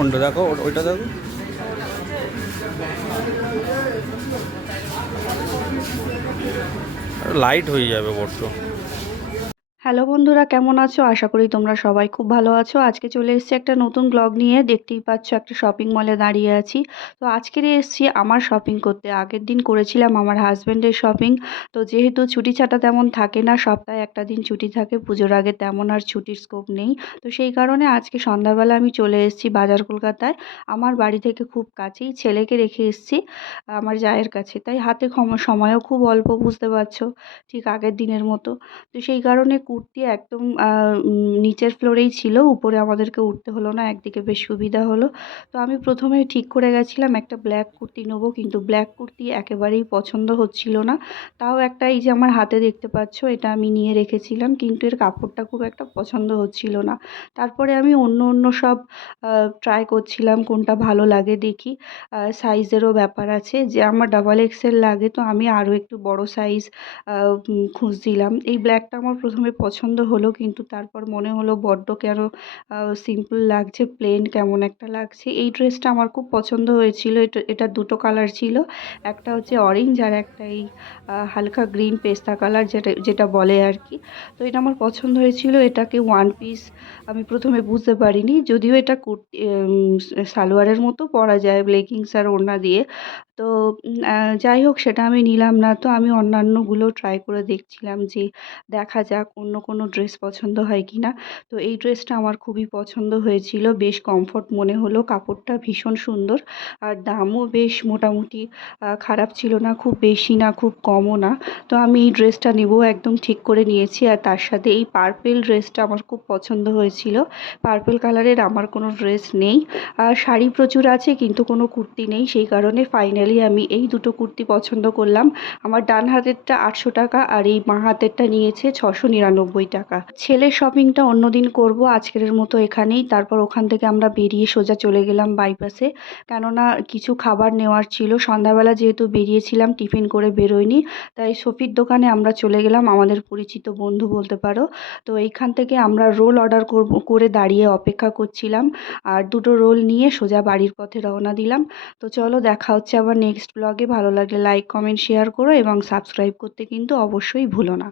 কোনটা দেখো, ওইটা দেখো। লাইট হয়ে যাবে বড্ড। হ্যালো বন্ধুরা, কেমন আছো? আশা করি তোমরা সবাই খুব ভালো আছো। আজকে চলে এসেছি একটা নতুন ব্লগ নিয়ে। দেখতেই পাচ্ছ একটা শপিং মলে দাঁড়িয়ে আছি। তো আজকের এসেছি আমার শপিং করতে। আগের দিন করেছিলাম আমার হাজব্যান্ডের শপিং। তো যেহেতু ছুটি ছাটা তেমন থাকে না, সপ্তাহে একটা দিন ছুটি থাকে, পুজোর আগে তেমন আর ছুটির স্কোপ নেই। তো সেই কারণে আজকে সন্ধ্যাবেলা আমি চলে এসেছি বাজার কলকাতায়। আমার বাড়ি থেকে খুব কাছেই, ছেলেকে রেখে এসেছি আমার জায়ের কাছে। তাই হাতে সময়ও খুব অল্প, বুঝতে পারছো, ঠিক আগের দিনের মতো। তো সেই কারণে কুর্তি একদম নিচের ফ্লোরেই ছিল, উপরে আমাদেরকে উঠতে হলো না, একদিকে বেশ সুবিধা হলো। তো আমি প্রথমে ঠিক করে গেছিলাম একটা ব্ল্যাক কুর্তি নেবো, কিন্তু ব্ল্যাক কুর্তি একেবারেই পছন্দ হচ্ছিল না। তাও একটা, এই যে আমার হাতে দেখতে পাচ্ছ, এটা আমি নিয়ে রেখেছিলাম, কিন্তু এর কাপড়টা খুব একটা পছন্দ হচ্ছিল না। তারপরে আমি অন্য অন্য সব ট্রাই করছিলাম, কোনটা ভালো লাগে দেখি। সাইজেরও ব্যাপার আছে, যে আমার ডাবল এক্সেল লাগে, তো আমি আরও একটু বড় সাইজ খুঁজছিলাম। এই ব্ল্যাকটা আমার প্রথমে পছন্দ হলো, কিন্তু তারপর মনে হলো বড্ড কেন সিম্পল লাগছে, প্লেন কেমন একটা লাগছে। এই ড্রেসটা আমার খুব পছন্দ হয়েছিল। এটা দুটো কালার ছিল, একটা হচ্ছে অরেঞ্জ আর একটা এই হালকা গ্রিন পেস্তা কালার, যেটা যেটা বলে আর কি। তো এটা আমার পছন্দ হয়েছিল। এটাকে ওয়ান পিস আমি প্রথমে বুঝতে পারিনি, যদিও এটা কুর্তি সালোয়ারের মতো পরা যায় লেগিংস আর ওড়না দিয়ে। তো যাই হোক, সেটা আমি নিলাম না। তো আমি অন্যান্যগুলো ট্রাই করে দেখছিলাম যে দেখা যাক অন্য কোনো ড্রেস পছন্দ হয় কি না। তো এই ড্রেসটা আমার খুবই পছন্দ হয়েছিল, বেশ কমফোর্ট মনে হলো, কাপড়টা ভীষণ সুন্দর, আর দামও বেশ মোটামুটি খারাপ ছিল না, খুব বেশি না খুব কমও না। তো আমি এই ড্রেসটা নেব একদম ঠিক করে নিয়েছি। আর তার সাথে এই পার্পেল ড্রেসটা আমার খুব পছন্দ হয়েছিল। পার্পেল কালারের আমার কোনো ড্রেস নেই। শাড়ি প্রচুর আছে, কিন্তু কোনো কুর্তি নেই, সেই কারণে ফাইনালি আমি এই দুটো কুর্তি পছন্দ করলাম। আমার ডান হাতেরটা 800 টাকা, আর এই বাঁ হাতেরটা নিয়েছে 699 টাকা। ছেলের শপিংটা অন্যদিন করব, আজকের মতো এখানেই। তারপর ওখান থেকে আমরা বেরিয়ে সোজা চলে গেলাম বাইপাসে, কেননা কিছু খাবার নেওয়ার ছিল। সন্ধ্যাবেলা যেহেতু বেরিয়েছিলাম, টিফিন করে বেরোয়নি, তাই সফির দোকানে আমরা চলে গেলাম, আমাদের পরিচিত বন্ধু বলতে পারো। তো এইখান থেকে আমরা রোল অর্ডার করে দাঁড়িয়ে অপেক্ষা করছিলাম, আর দুটো রোল নিয়ে সোজা বাড়ির পথে রওনা দিলাম। তো চলো, দেখা হচ্ছে আবার নেক্সট ব্লগে। ভালো লাগলে লাইক কমেন্ট শেয়ার করো, এবং সাবস্ক্রাইব করতে কিন্তু অবশ্যই ভুলো না।